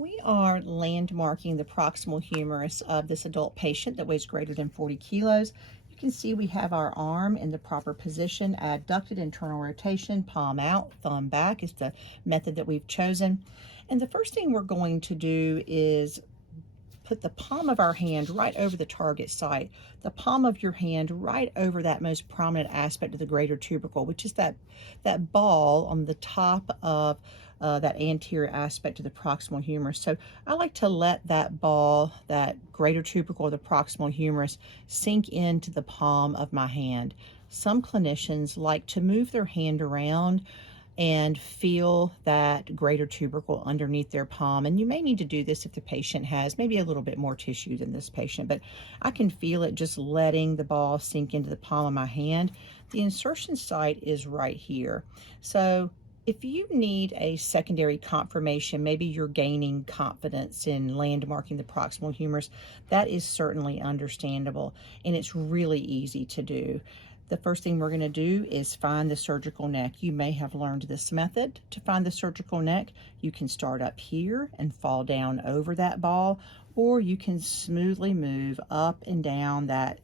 We are landmarking the proximal humerus of this adult patient that weighs greater than 40 kilos. You can see we have our arm in the proper position, adducted internal rotation, palm out, thumb back is the method that we've chosen. And the first thing we're going to do is put the palm of our hand right over the target site, the palm of your hand right over that most prominent aspect of the greater tubercle, which is that ball on the top of that anterior aspect of the proximal humerus. So I like to let that ball, that greater tubercle of the proximal humerus, sink into the palm of my hand. Some clinicians like to move their hand around and feel that greater tubercle underneath their palm. And you may need to do this if the patient has maybe a little bit more tissue than this patient, but I can feel it just letting the ball sink into the palm of my hand. The insertion site is right here. So if you need a secondary confirmation, maybe you're gaining confidence in landmarking the proximal humerus, that is certainly understandable, and it's really easy to do. The first thing we're going to do is find the surgical neck. You may have learned this method to find the surgical neck. You can start up here and fall down over that ball, or you can smoothly move up and down that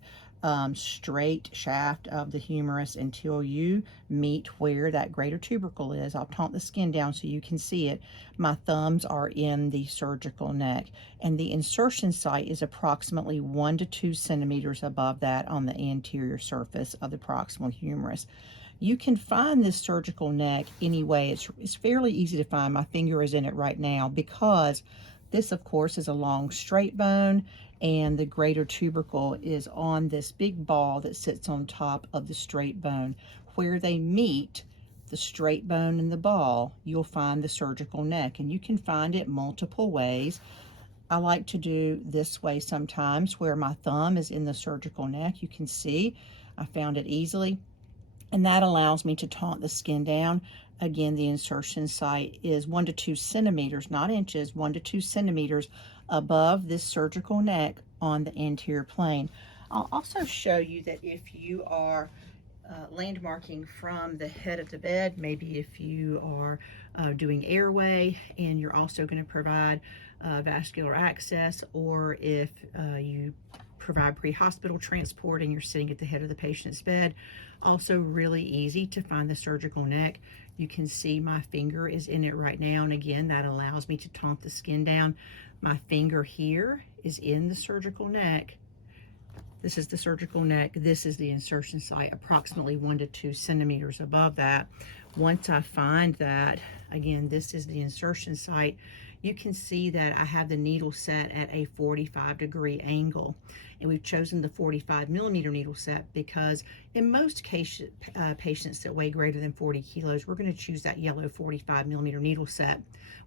straight shaft of the humerus until you meet where that greater tubercle is. I'll taunt the skin down so you can see it. My thumbs are in the surgical neck, and the insertion site is approximately 1 to 2 centimeters above that on the anterior surface of the proximal humerus. You can find this surgical neck anyway. It's fairly easy to find. My finger is in it right now because this, of course, is a long straight bone, and the greater tubercle is on this big ball that sits on top of the straight bone. Where they meet, the straight bone and the ball, you'll find the surgical neck, and you can find it multiple ways. I like to do this way sometimes, where my thumb is in the surgical neck. You can see I found it easily, and that allows me to taunt the skin down. Again, the insertion site is 1 to 2 centimeters, not inches, 1 to 2 centimeters above this surgical neck on the anterior plane. I'll also show you that if you are landmarking from the head of the bed, maybe if you are doing airway and you're also going to provide vascular access, or if you provide pre-hospital transport and you're sitting at the head of the patient's bed, also really easy to find the surgical neck. You can see my finger is in it right now, and again, that allows me to taunt the skin down. My finger here is in the surgical neck. This is the surgical neck. This is the insertion site, approximately 1 to 2 centimeters above that. Once I find that, again, this is the insertion site, you can see that I have the needle set at a 45-degree angle. And we've chosen the 45-millimeter needle set because in most patients that weigh greater than 40 kilos, we're going to choose that yellow 45-millimeter needle set.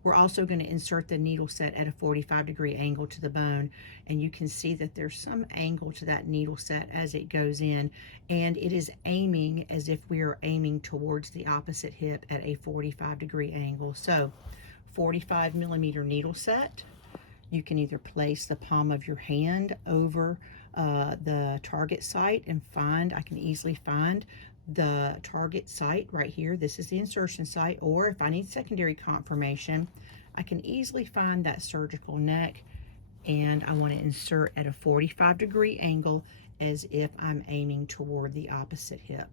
We're also going to insert the needle set at a 45-degree angle to the bone, and you can see that there's some angle to that needle set as it goes in, and it is aiming as if we are aiming towards the opposite hip at a 45-degree angle. So 45-millimeter needle set. You can either place the palm of your hand over the target site and I can easily find the target site right here. This is the insertion site, or if I need secondary confirmation, I can easily find that surgical neck, and I want to insert at a 45-degree angle as if I'm aiming toward the opposite hip.